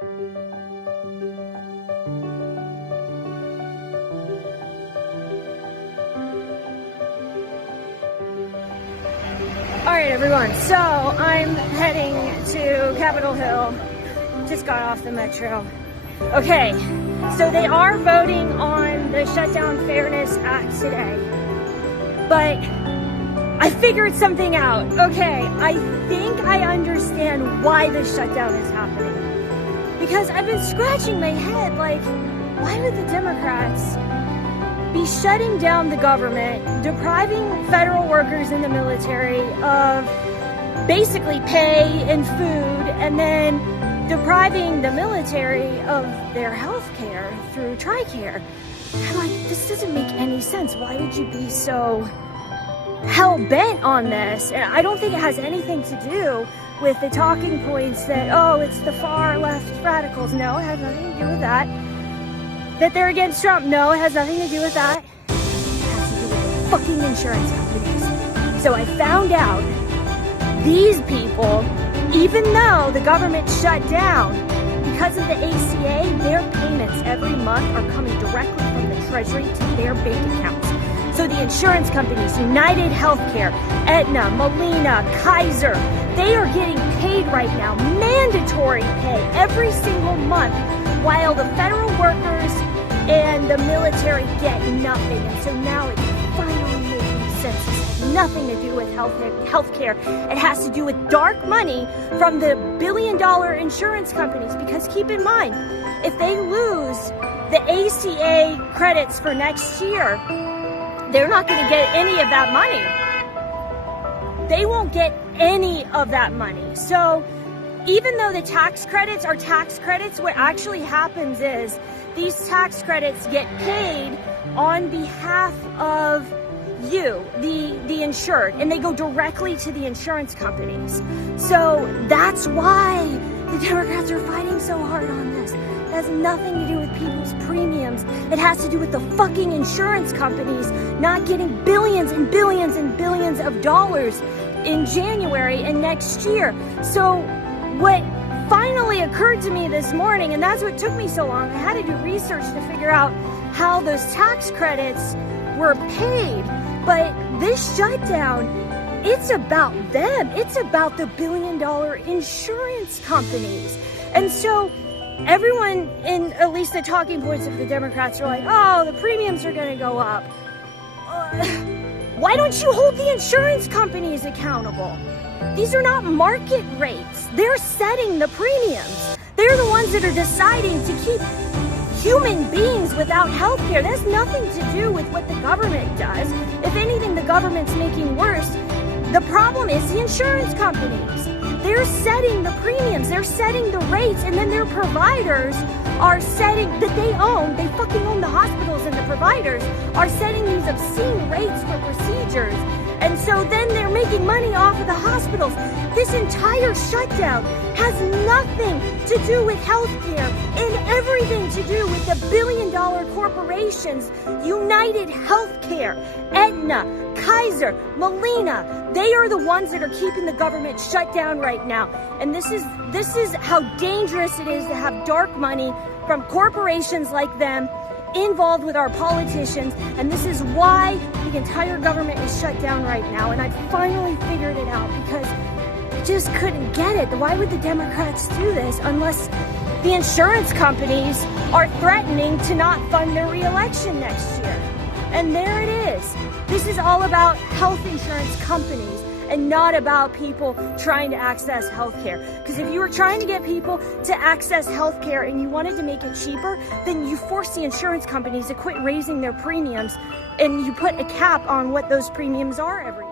Alright everyone, so I'm heading to Capitol Hill. Just got off the metro. Okay, so they are voting on the Shutdown Fairness Act today. But I figured something out. Okay, I think I understand why the shutdown is happening. Because I've been scratching my head like, why would the Democrats be shutting down the government, depriving federal workers in the military of basically pay and food, and then depriving the military of their health care through TRICARE? I'm like, this doesn't make any sense. Why would you be so hell-bent on this? And I don't think it has anything to do with the talking points that, oh, it's the far left radicals. No, it has nothing to do with that. That they're against Trump. No, it has nothing to do with that. It has to do with the fucking insurance companies. So I found out these people, even though the government shut down, because of the ACA, their payments every month are coming directly from the Treasury to their bank accounts. So the insurance companies, United Healthcare, Aetna, Molina, Kaiser, they are getting paid right now, mandatory pay every single month, while the federal workers and the military get nothing. And so now it's finally making sense. It has nothing to do with healthcare. It has to do with dark money from the billion-dollar insurance companies. Because keep in mind, if they lose the ACA credits for next year, they're not going to get any of that money. They won't get any of that money. So even though the tax credits are tax credits, what actually happens is these tax credits get paid on behalf of you, the insured, and they go directly to the insurance companies. So that's why the Democrats are fighting so hard on this. It has nothing to do with people's premiums. It has to do with the fucking insurance companies not getting billions and billions and billions of dollars in January and next year. So what finally occurred to me this morning, and that's what took me so long, I had to do research to figure out how those tax credits were paid. But this shutdown, it's about them. It's about the billion-dollar insurance companies. And so everyone, in at least the talking points of the Democrats, are like, oh, the premiums are going to go up. Why don't you hold the insurance companies accountable? These are not market rates. They're setting the premiums. They're the ones that are deciding to keep human beings without health care. That has nothing to do with what the government does. If anything, the government's making worse. The problem is the insurance companies. They're setting the premiums, they're setting the rates, and then their providers are setting, that they own, they fucking own the hospitals, and the providers are setting these obscene rates for procedures. And so then they're making money off of the hospitals. This entire shutdown has nothing to do with healthcare and everything to do with the billion-dollar corporations, United Healthcare, Aetna, Kaiser, Molina. They are the ones that are keeping the government shut down right now. And this is how dangerous it is to have dark money from corporations like them involved with our politicians, and this is why the entire government is shut down right now. And I finally figured it out, because I just couldn't get it. Why would the Democrats do this unless the insurance companies are threatening to not fund their re-election next year? And there it is. This is all about health insurance companies and not about people trying to access healthcare. Because if you were trying to get people to access healthcare and you wanted to make it cheaper, then you force the insurance companies to quit raising their premiums, and you put a cap on what those premiums are every year.